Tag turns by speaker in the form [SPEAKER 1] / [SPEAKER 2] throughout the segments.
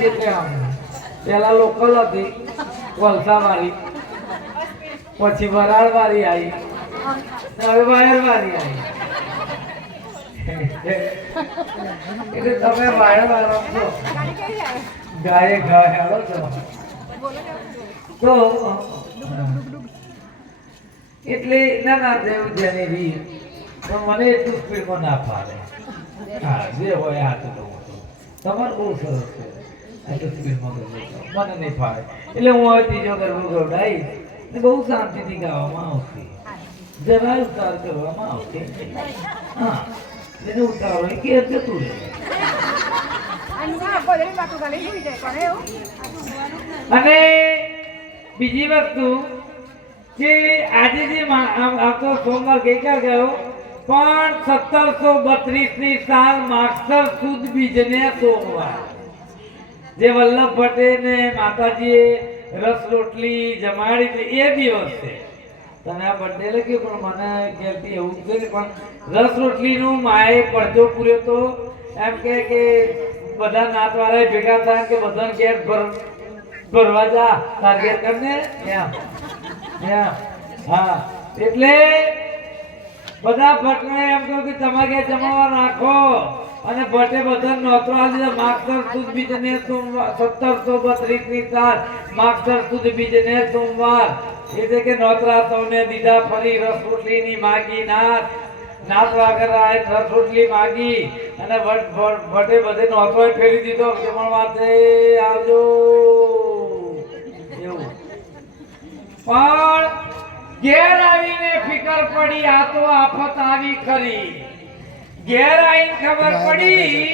[SPEAKER 1] એટલે પેલા લોકલ હતી વલસા વાળી પછી વરાળ વાળી આવી. હવે વાયર વાળી આવી. એટલે તમે વાયર વાળો છો. ગાય ગાય આવો છો. તો, એટલે ના ના દેવ જેની રીત મને એટલું સ્પીડમાં ના ફાવે. હા, જે હોય આ તો તમારે બહુ સરસ છે. મને નહીં ફાવે. એટલે હું હવે ત્રીજો ગરબો ગવડાવીશ ને બહુ શાંતિથી ગાવામાં આવશે. જરાય ઉતાર કરવામાં નહીં. હા. એને ઉતારો એ કે જતું રહે. અને બીજી વસ્તુ કે આજે જે આવતો સોમવાર ગઈકાલ ગયો. પણ સત્તરસો બત્રીસની સાલ માસ્ટર સુદ બીજને સોમવાર. જે વલ્લભ ભટ્ટે ને માતાજીએ રસ રોટલી જમાડી એ દિવસ. છે તને આ બર્થડે લખ્યું, પણ મને ઘેરથી એવું જ છે પણ રસ રોટલીનું માએ પડજો પૂર્યો તો એમ કે કે બધા નાતવાળા ભેગા થાય કે બધાને ઘેર ભર, ભરવા જા તાર ઘેર કરને એમ એમ, હા, એટલે બધા ભટ્ટને એમ કહ્યું કે તમારે જમાવા રાખો. અને ભટ્ટે બધા નોતરો આવી દીધા માગસર સુદ બીજને સત્તરસો બત્રીસની સાલ માગસર સુદ બીજને સોમવાર. એટલે કે નોતરા સૌને દીધા ફરી રસોટલી ની માગી નાથ નાથ વાગર આય રસોટલી માગી. અને ભટ્ટ બધે નોતરો ફેરી દીધો. જમણવાર છે આવજો. એવું. પણ ઘેર આવીને ફિકર પડી આ તો આફત આવી ખરી. ઘેર આવીને ખબર પડી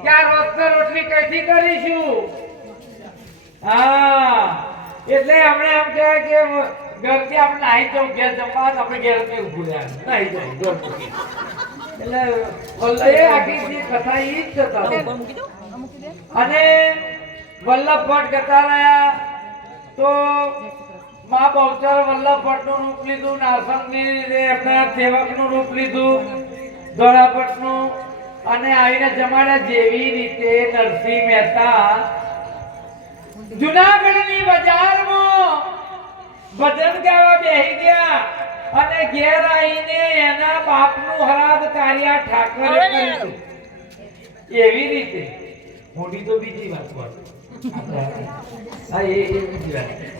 [SPEAKER 1] કે આ રોજના રોટલી કઈથી કરીશું? હા. એટલે આપણે એમ કહેવાય કે ઘરથી આપણે નાહી જાઉં ઘેર જમવા આપણે ઘેર ઉભું ઊભું રહ્યા નાહી ઘર એટલે વલ્લભ એ આખી જે કથા ઈ જ કથા અને વલ્લભ ભટ્ટ જતા રહ્યા તો મા બહુચર વલ્લભ ભટ્ટનું રૂપ લીધું નારસંગની એમના સેવકનું રૂપ લીધું ધોળા ભટ્ટનું અને આવીને જમાડ્યા જેવી રીતે નરસિંહ મહેતા. જુનાગઢની બજારમાં ભજન ગાવા બેહી ગયા અને ઘેર આવીને એના બાપનું હરાદ કાર્યા ઠાકરે કર્યું. એવી રીતે. મોટી તો બીજી વાત વાત.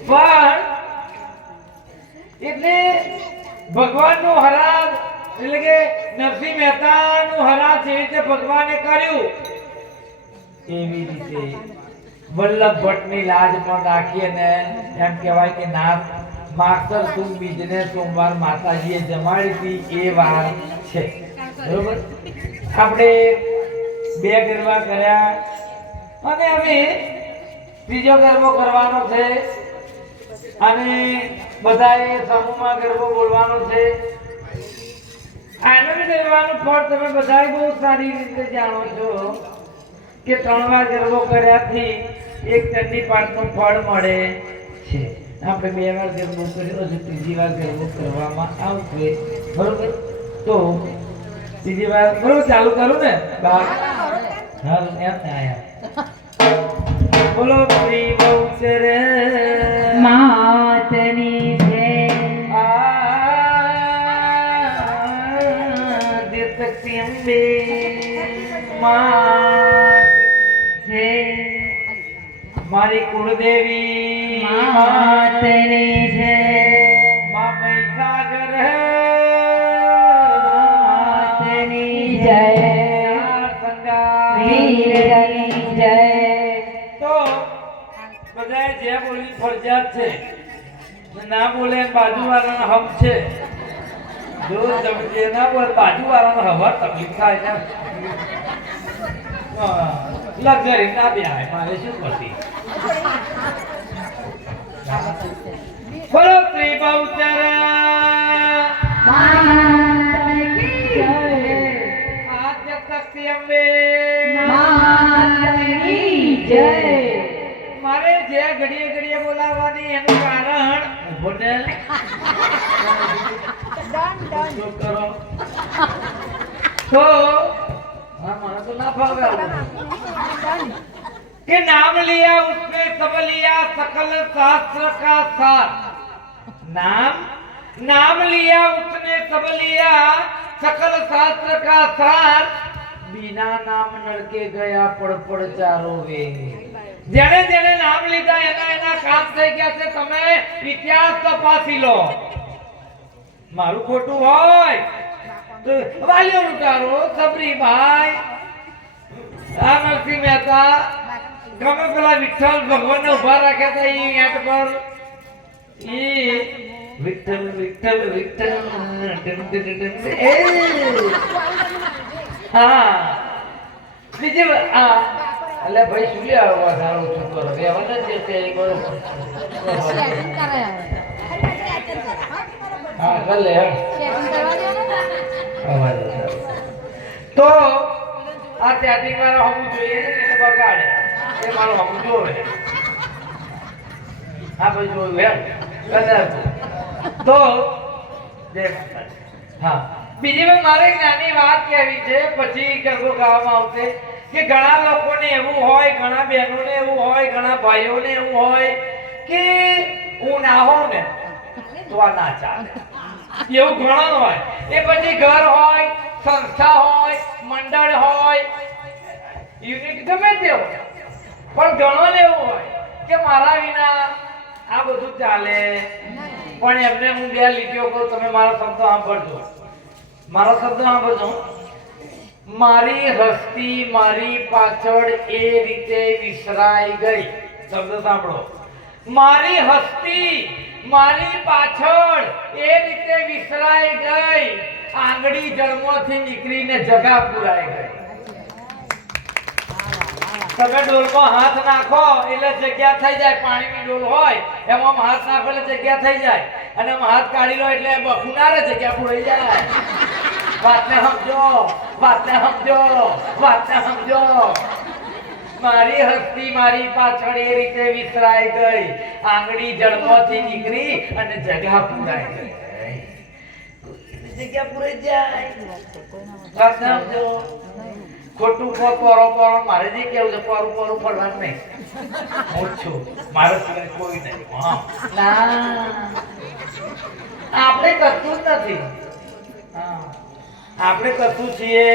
[SPEAKER 1] પણ એટલે ભગવાનનો હરાજ એટલે કે નરસિંહ મહેતાનું હરાજ જે રીતે ભગવાને કર્યું એવી રીતે વલ્લભ ભટ્ટની પણ રાખી અને એમ કહેવાય કે નાથ માસ્ટર સુદ બીજને સોમવાર માતાજીએ જમાડી એ વાર છે. બરોબર? આપણે બે ગરબા કર્યા, અને હવે ત્રીજો ગરબો કરવાનો છે, અને બધાએ સમૂહમાં ગરબો બોલવાનો છે. આનંદ લેવાનું ફળ તમે બધાએ બહુ સારી રીતે જાણો છો કે ત્રણ વાર ગરબો કર્યાથી એક ચંડી પાઠનું ફળ મળે છે. આપણે બે વાર ગરબો કર્યો છે, ત્રીજી વાર ગરબો કરવામાં આવશે. બરોબર? તો ત્રીજી વાર, બરોબર, ચાલુ કરું ને? બાર. હાલ એમ આયા. બોલો શ્રી બહુચર
[SPEAKER 2] માતની
[SPEAKER 1] મારી કુળદેવી
[SPEAKER 2] માતની જય
[SPEAKER 1] મા મહીસાગર
[SPEAKER 2] માતની જય. વીરની જય.
[SPEAKER 1] તો બધાએ જે બોલી ફરજિયાત છે. ના બોલે બાજુવાળાનો હક છે. જો તમે જે ના બોલે બાજુવાળાનો હવા તકલીફ થાય ને. લગરી ના બે મારે શું કરતી બોલો શ્રી બહુચર. આદ્ય શક્તિ અંબે.
[SPEAKER 2] જય
[SPEAKER 1] મારે જે ઘડીએ ઘડીએ બોલાવવાની એનું કારણ. શું કરો. તો હા મને તો ના ફાવે. कि नाम लिया उसने सब लिया सकल शास्त्र का सार नाम नाम लिया उसने सब लिया सकल शास्त्र का सार बिना नाम नरके ગયા પડ પડ ચારો વે જેણે જેણે નામ લીધા એના એના કામ થઈ ગયા છે તમે ઇતિહાસ તપાસી લો મારું ખોટું હોય તો વાલીઓ ઉતારો સબરીભાઈ આ નરસિંહ મહેતા ગમે પેલા વિઠ્ઠલ ભગવાનને ઊભા રાખ્યા હતા એ યાદ પર ઈ વિઠ્ઠલ વિઠ્ઠલ વિઠ્ઠલ. હા. બીજી આ એટલે ભાઈ, શું લે આવવા વધારો છું કરો રહેવાના જ છે એ વાર હા ભલે તો આ ત્યાંથી મારા હોવું જોઈએ ને બગાડે. એ મારો હમું જોવે આ એમ કદાચ તો, જય હા. બીજી વાર મારે એક નાની વાત કહેવી છે, પછી ગરબો ગાવામાં આવશે, કે ઘણા લોકોને એવું હોય, ઘણા બહેનોને એવું હોય, ઘણા ભાઈઓને એવું હોય, કે હું ના હોઉં ને, તો આ ના ચાલે. એવું ઘણું હોય. એ પછી ઘર હોય, સંસ્થા હોય, મંડળ હોય, યુનિટ ગમે તે હોય. પણ ઘણો એવું હોય કે મારા વિના આ બધું ચાલે. પણ એમને હું બે લીટીઓ કહું તમે મારા શબ્દો સાંભળજો. મારો શબ્દ સાંભળજો. મારી હસ્તી મારી પાછળ એ રીતે વિસરાઈ ગઈ. શબ્દ સાંભળો. મારી હસ્તી મારી પાછળ એ રીતે વિસરાઈ ગઈ. આંગળી જન્મોથી નીકળીને જગા પુરાઈ ગઈ. તમે ડોલકો હાથ નાખો એટલે જગ્યા થઈ જાય પાણીની ડોલ હોય એમાં હાથ નાખો એટલે જગ્યા થઈ જાય. અને હાથ કાઢી લો એટલે બખુનારે જગ્યા પૂરાઈ જાય. વાતને સમજો વાતને સમજો વાતને સમજો. મારી હસ્તી મારી પાછળ એ રીતે વિસરાઈ ગઈ. આંગળી જડપોથી નીકળી અને જગા પૂરાઈ ગઈ. જગ્યા પૂરી જાય. વાતને સમજો. ખોટું ખો પોરો પરો મારે જે કેવું છે પોરું પોરું ફરવાનું નહીં. હું છું. મારો સિવાય કોઈ નહીં. આપણે કરતું જ નથી. હા. આપણે કરતું છીએ.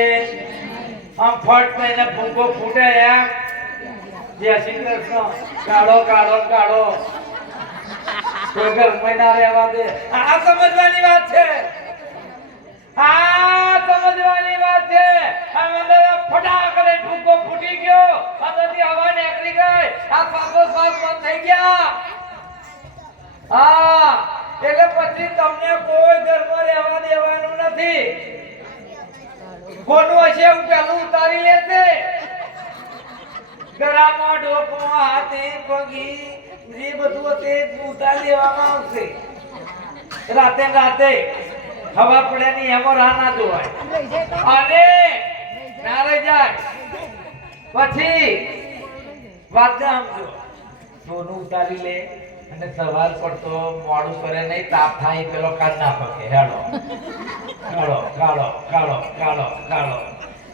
[SPEAKER 1] આમ ફટ મહિને ફૂંકો ફૂટે. જય શ્રી કૃષ્ણ. કાઢો કાઢો કાઢો. કોઈ ઘરમાં ના રહેવા દે. આ સમજવાની વાત છે. આ સમજવાની વાત છે. હા પછી તમને કોઈ ઘરમાં દેવાનું નથી. કોનું હશે એવું પેલું ઉતારી લેશે. ગળામાં ડોકમાં હાથે પગી, જે બધું હશે ઉતારી લેવામાં આવશે. રાતે રાતે. હવા પડ્યાની એમાં રાહ ના જોવાય. અને ના જાય. પછી વાત સમજો સોનું ઉતારી લે અને સવાર પડતો મોડું કરે નહીં, તાપ થાય પેલો કાઢ ના પકે હેડો કાળો કાળો કાળો કાળો કાળો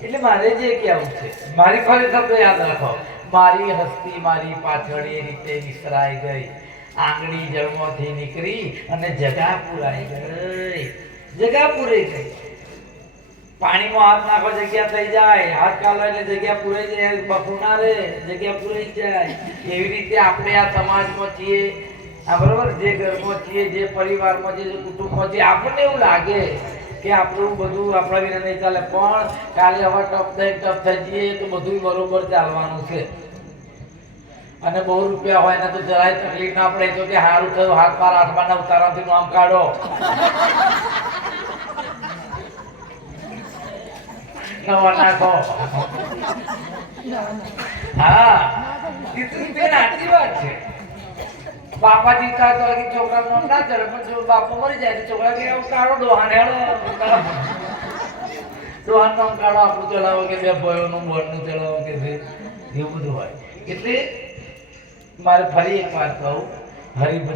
[SPEAKER 1] એટલે મારે જે કહેવું છે, મારી ફરી શબ્દ યાદ રાખો. મારી હસ્તી મારી પાછળ એ રીતે વિસરાઈ ગઈ. આંગળી જળમાંથી નીકળી અને જગા પુરાઈ ગઈ. જગા પૂરી થઈ. પાણીમાં હાથ નાખો, જગ્યા થઈ જાય. હાથ કાઢો એટલે જગ્યા પૂરાઈ જાય. બફું ના રહે જગ્યા પૂરાઈ જાય. એવી રીતે આપણે આ સમાજમાં છીએ. આ બરોબર? જે ઘરમાં છીએ, જે પરિવારમાં જે કુટુંબમાં છીએ, આપણને એવું લાગે કે આપણું બધું આપણા વિના નહીં ચાલે. પણ કાલે હવે ટપ થઈ ટપ થઈ જઈએ તો બધું બરોબર ચાલવાનું છે. અને બહુ રૂપિયા હોય ને તો જરાય તકલીફ ના પડે. તો કે સારું થયું હાથ પાર આઠમાના ઉતારાથી નામ કાઢો. નવા નાખો હા તો વાત છે. બાપા જીતા તો છોકરા નો ના ચડે, પણ જો બાપો મરી જાય તો છોકરા કે કાળો કાઢો ડોહાને હેડો. ડોહાન નામ કાળો આપણું ચલાવો કે બે ભાઈઓનું બોર્ડનું ચલાવો કે છે એવું બધું હોય. એટલે મારે ફરી એક વાત કહું હરિભ